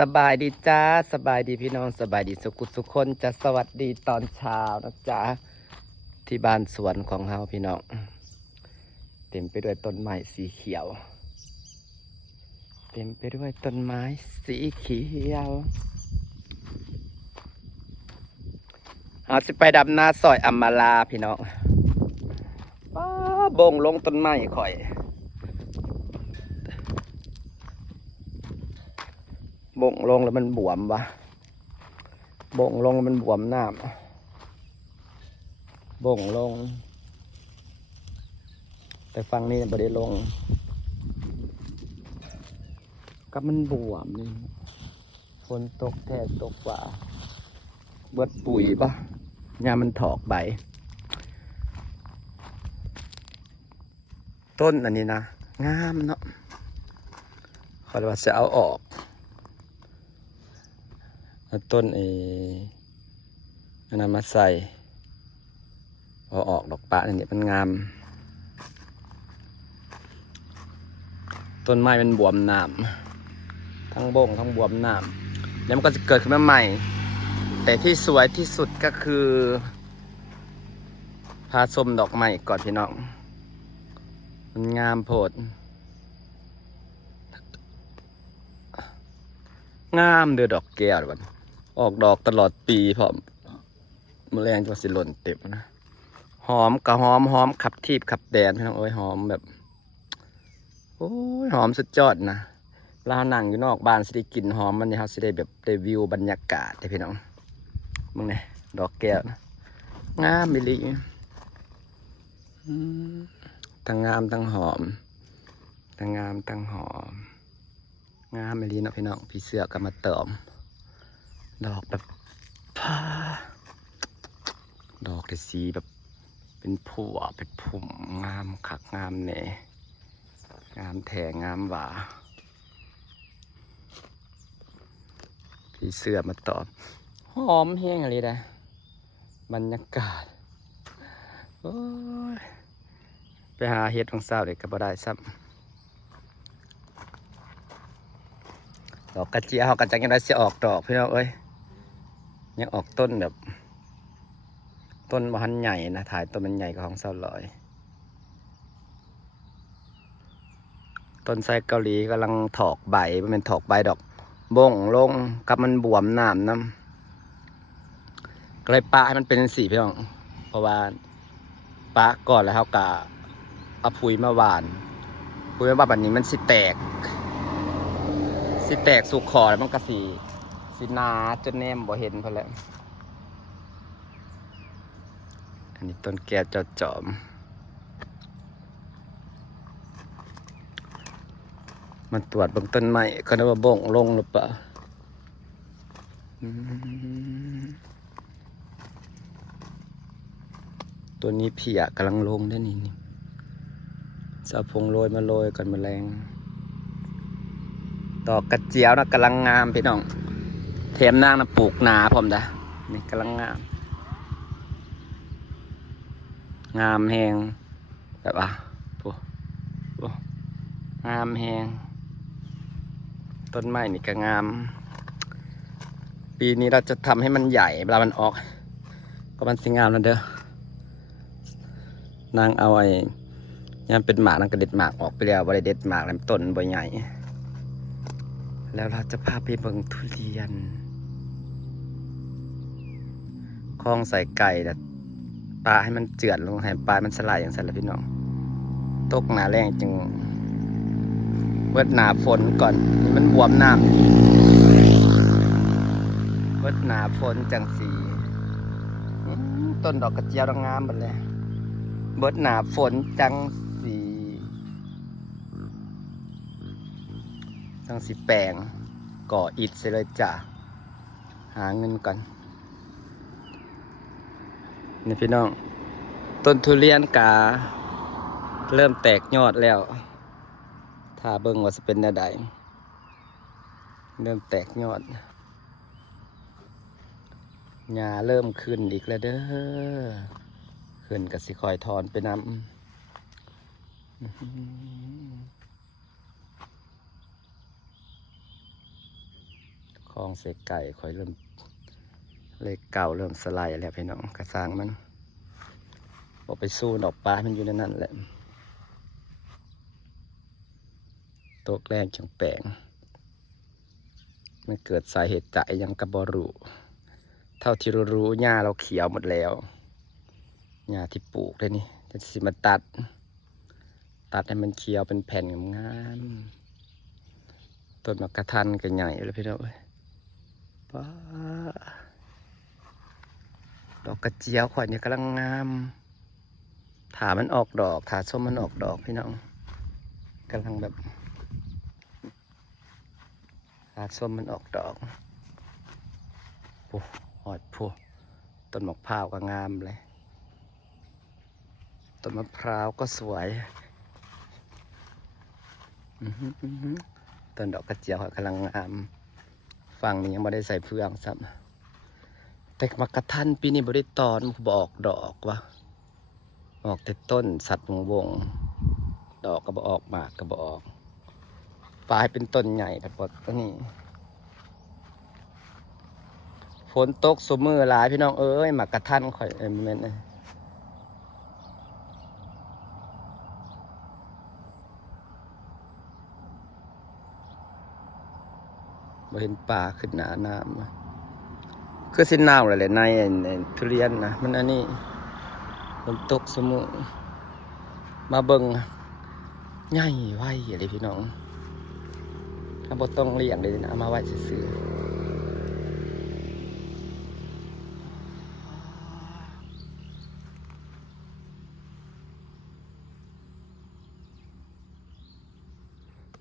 สบายดีจ้าสบายดีพี่น้องสบายดีสุขุสุขคนจะสวัสดีตอนเช้านะจ๊ะที่บ้านสวนของเฮาพี่น้องเต็มไปด้วยต้นไม้สีเขียวเต็มไปด้วยต้นไม้สีเขียวเอาสิไปดำนาซอยอัมมาลาพี่น้องป้าบงลงต้นไม้ข่อยบ่งลงแล้วมันบวมวะบ่งลงแล้วมันบวมน้ำบ่งลงแต่ฟังนี่ไม่ได้ลงก็มันบวมนี่ฝนตกแท้ตกว่าเบิดปุ๋ยปะยามันถอกใบต้นอันนี้นะงามเนาะขอว่าจะเอาออกต้นอันนั้นมาใส่เอาออกดอกปะนี่มันงามต้นไม้มันบวมน้ำทั้งบงทั้งบวมน้ำแล้วมันก็จะเกิดขึ้นมาใหม่แต่ที่สวยที่สุดก็คือพาชมดอกไม้ก่อนพี่น้องมันงามโพดงามเดือดอกแก้วมันออกดอกตลอดปีเพราะแมลงจะสิหล่นเต็มนะหอมกะหอมหอมขับทีบขับแดนพี่น้องเอ้ยหอมแบบโอ้ยหอมสุดยอดนะลาวนั่งอยู่นอกบ้านสิได้กลิ่นหอมมันนี่ครับสิได้แบบได้วิวบรรยากาศพี่น้องมึงเนี่ยดอกแก้วนะงามมิลิทั้งงามทั้งหอมทั้งงามทั้งหอมงามมิลิเนาะพี่น้องพี่เสือก็มาเติมดอกแบบผ้าดอกแต่สีแบบเป็นผัวเป็นพุ่มงามคักงามเน่งามแถงามหวาพี่เสือมาตอบหอมแห้งอะไรนะบรรยากาศโอ้ยไปหาเห็ดของสาวเด็กก็บ่ได้ซ้ำดอกกระเจียวกันจังยังได้เสียออกดอกพี่น้องเอ้ยยังออกต้นแบบต้นบ่หันใหญ่นะถ่ายต้นมันใหญ่กว่าของสาวลอยต้นไทรเกาหลีกำลังถอกใบมันเป็นถอกใบดอกบ่งลงกับมันบวมน้ำก็เลยปะให้มันเป็นสีพี่น้องเพราะว่าปะก่อนแล้วเขากะเอาปุ๋ยมาหวานปุ๋ยมาหวานแบบนี้มันสิแตกสู่คอแล้วมันก็สีหนาจนแนมบ่เห็นพอแล้วอันนี้ต้นแก้วจอมมันตรวจเบื้องต้นใหม่ก็นึกว่าบ่งลงหรือเปล่าตัวนี้เพียกำลังลงได้นี่สาวพงโรยมาโรยก่อนแมลงดอกกระเจียวนะกำลังงามพี่น้องแถมนางนะปลูกหนาพร้อมจ้ะนี่กำลังงามงามแหงแบบงามแหงต้นไม้นี่ก็งามปีนี้เราจะทำให้มันใหญ่เวลามันออกก็มันสิงามแล้วเด้อนางเอายังเป็นหมากนางกระเด็ดหมากออกไปแล้วบริเด็ดหมากแล้วต้นใบใหญ่แล้วเราจะพาไปเบิ่งทุเรียนคลองใส่ไก่แต่ปลาให้มันเจือดลงให้ปลามันสลายอย่างสันละพี่น้องตกหนาแรงจึงเวิดหนาฝนก่อนมันบวมน้ำเวิดหนาฝนจังสีต้นดอกกระเจียวงามหมดเลยเบิดหนาฝนจังสีแปลงก่ออิฐเสร็จเลยจ้ะหาเงินก่อนนี่พี่น้องต้นทุเรียนกาเริ่มแตกยอดแล้วถ้าเบิ่งว่าจะเป็นอะไรเริ่มแตกยอดหญ้าเริ่มขึ้นอีกแล้วเด้อขึ้นกับสิคอยถอนไปน้ำ คลองเสกไก่คอยเริ่มเลขเก่าเริ่มสไลด์แล้วพี่น้องกระซังมันบอกไปสู้ดอกปลามันอยู่ในนั้นแหละตกแรงจังแปลงมันเกิดสาเหตุจากยังกระบรูเท่าที่รู้หญ้าเราเขียวหมดแล้วหญ้าที่ปลูกได้นี่จะสิมาตัดให้มันเขียวเป็นแผ่นงามต้นมะกระทันก็ใหญ่เลยพี่น้องป้าดอกกระเจียวขวัญเนี่ยกำลังงามถามันออกดอกถาส้มมันออกดอกพี่น้องกำลังแบบถาส้มมันออกดอกหอดพูต้นมะพร้าวก็งามเลยต้นมะพร้าวก็สวยต้นดอกกระเจียวกำลังงามฝั่งนี้ยังไม่ได้ใส่เฟืองซ้ำแต่มะกระทันปีนี้บริตอนบอกดอกวะออกแต่ต้นสัตว์วงดอกก็บออกหมากก็บออกปลายเป็นต้นใหญ่แต่ปดตัวนี้ฝนตกสมือหลายพี่น้องเอ้ยหมากกระทันข่อยเมนเลยบ่เห็นป่าขึ้นหนาน้ำคือสินน้ำอะไรในทุเรียนนะมันอันนี้ฝนตกสมือมาเบิ่งใหญ่ไว้อะไรพี่น้องถ้าบ่ต้องเลี้ยงเลยนะเอามาไว้ซื่อ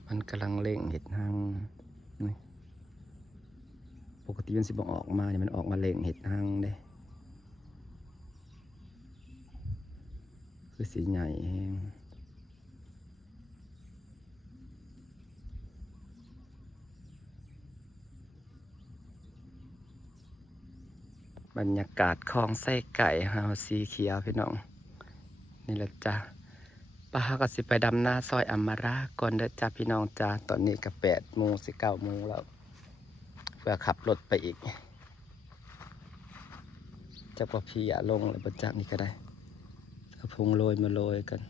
มันกำลังเล่งเห็ดหั่งนี่ปกติมันสิบ่ออกมาเนี่ยมันออกมาเล่งเห็ดหั่งเด้คือสีใหญ่แห้งบรรยากาศคลองไส้ไก่ฮาวสีเขียวพี่น้องนี่แหละจ้ะป้าก็สิไปดำหน้าซอยอมราก่อนเด้อจ้าพี่น้องจ้าตอนนี้ก็8 โมงสิ9 โมงแล้วเพื่อขับรถไปอีกจะพอพี่อย่าลงเลยบนจากนี้ก็ได้เอาพงโรยมาโรยกัน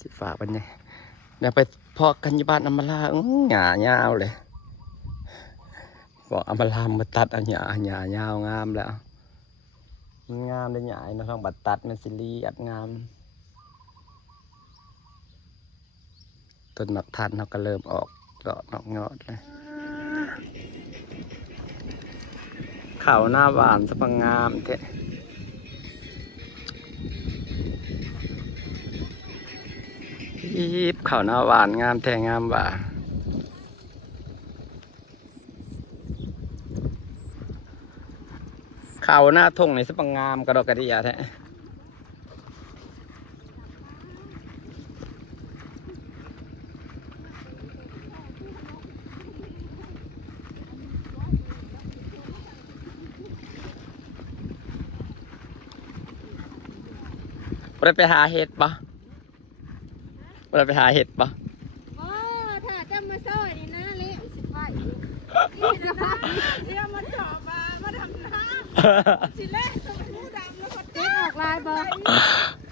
สิฝากมันเนี่ยเดี๋ยวไปพอกันยี่บ้านอมราหญ้ายาวเลยบอกอมรามาตัดหญ้ายาวงามแล้วงามเลยหญ้านะท้องบัดตัดมันสิลีอัดงามต้นหมักทันเขาก็เริ่มออกดอกนอกยอดเลยเขาหน้าหวานสปังงามเทะยิบเขาหน้าหวานงามแท้งามบ่าเขาหน้าทงในสปังงามกระดอกกระดิยาแท้เราไปหาเห็ดปะเราไปหาเห็ดปะอ๋อถ้าจะมาซอยนี่นะเละสิไผ่นี่นะคะเดี๋ยวมาเจาะมาทำน้ำสิเละต้องเป็นผู้ดำแล้วก็เจ๊ออกลายบ่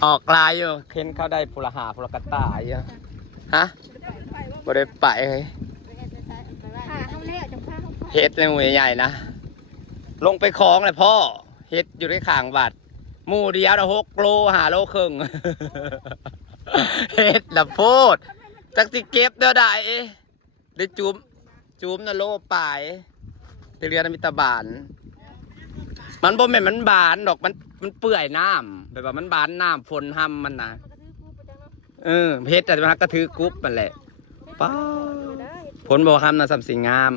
ออกลายอยู่เค้นเข้าได้พุละหาพุละกระต่ายเยอะฮะบ่ได้ไปเลยเห็ดในหมู่ใหญ่นะลงไปคลองเลยพ่อเห็ดอยู่ในข้างบัดหมู่เดียวนะ6 โล5 โลครึ่งเห็ดนะโพดจักสิเก็บเด้อได้ได้จุ่มนะโลป่ายที่เรียนมิตรบานมันบ่แม่นมันบานดอกมันเปื่อยน้ำแบบว่ามันบานน้ำฝนห้ำมันนะเห็ดแต่มันก็ถือกรุ๊ปมันแหละป้าผลบ่ห้ำนะสัมสิงาม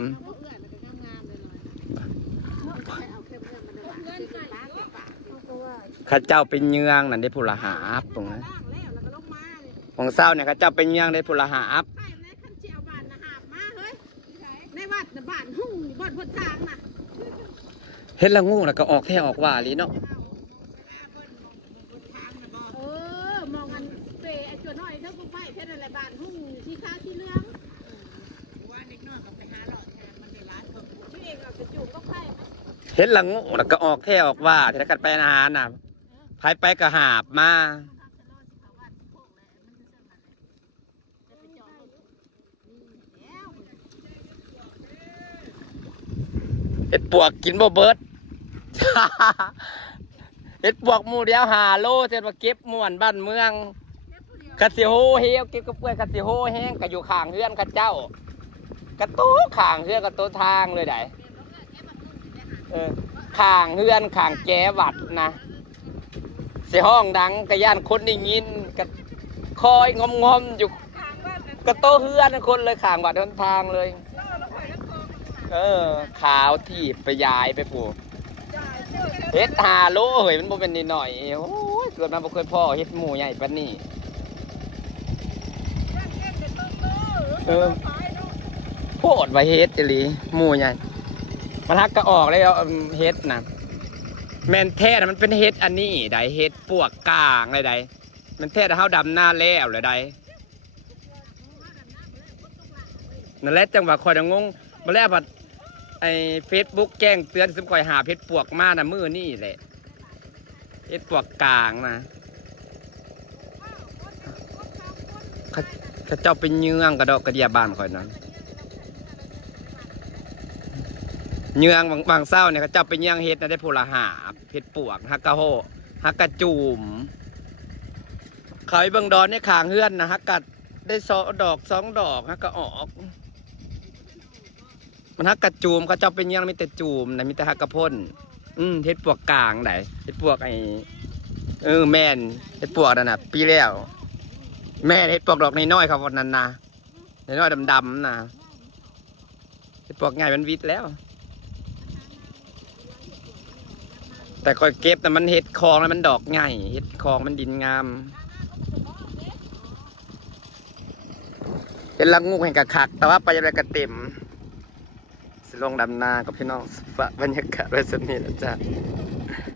ข้าเจ้าเป็นเยืองนั่นได้พุละหาอัพตรงนั้นของเศร้าเนี่ยข้าเจ้าเป็นเยืองได้พุละหาอัพในวัดบ้านหุ่งบ้านพุทธทางน่ะเฮ็ดละงูแล้วก็ออกแท้ออกว่าลีเนาะ ฮ็ดอะไรบ้านหุ้มที่ข้าวที่เรื่องว่าเด็กน้อยก็ไปหาหลอดมันได้ร้านเพิ่มชื่อเองเอาไปจูบก็ไผ่ไหม เห็นหลังแล้วก็ออกแท่ออกว่าที่กันไปอาหารน่ะไปก็หาบมาเห็ดปวกกินบ่เบิด เห็ดปวกหมู่เดียว5 โลเสร็จมาเก็บม่วนบ้านเมืองกะสิโฮเฮวเก็บกระเปื่อยกะสิโฮแห้งก็อยู่ข้างเฮือนกะเจ้ากระโต๊ะข้างเฮือนกระโต๊ะทางเลยได้ข้างเฮือนข้างแก้วัดนะเสียห้องดังกระย่านคนได้ยินกะคอยงอมๆอยู่กระโต๊ะเฮือนคนเลยข้างวัดหนทางเลยขาวที่ไปยายไปปลูกเฮ็ด5 โลเฮ้ยมันบ่เป็นนิดหน่อยโอ้ยเกิดมาบ่เคยพ่อเฮ็ดหมูใหญ่ปานนี้โพดว่าเฮ็ดอีหลีหมูใหญ่มันฮักก็ออกแล้วเฮ็ดน่ะแม่นแท้น่ะมันเป็นเฮ็ดอันนี้ได้เฮ็ดปวกกลางได้มันแท้แต่เฮาดำหน้าแล้วเลยได้นั่นแหละจังว่าข่อยงงบ่แล้วบัดไอ้ Facebook แจ้งเตือนซึมข่อยหาเฮ็ดปวกมาน่ะมื้อนี้แหละเฮ็ดปวกกลางนะเขาเจ้าเป็นเยื้องกระดอกกระเดียบ้านข่อยนะเยื้องบางเศร้าเนี่ยเขาเจ้าเป็นเยื้องเฮ็ดนะได้ผู้ละหาเฮ็ดปวกฮักกะโฮฮักกะจูมเขาไอ้เบิ่งดอนในข้างเฮือนนะฮักกะได้2 ดอกฮักกะออกมันฮักกะจูมเขาเจ้าเป็นเยื้องมีแต่จูมนะมีแต่ฮักกะพ่นเฮ็ดปวกกลางได้เฮ็ดปวกไอ้แม่นเฮ็ดปวกนั่นน่ะปีแล้วแม่เฮ็ดปวกดอกน้อยๆครับวันนั้นนะน้อยๆดำๆนะเฮ็ดปวกง่ายมันวิดแล้วแต่คอยเก็บแต่มันเฮ็ดคลองแล้วมันดอกง่ายเฮ็ดคลองมันดินงามเฮ็ดละงูแห่งกะคักแต่ว่าไปยังไงกะเต็มสิลงดำนากับพี่น้องฝากบรรยากาศไว้สักนิดนะจ๊ะ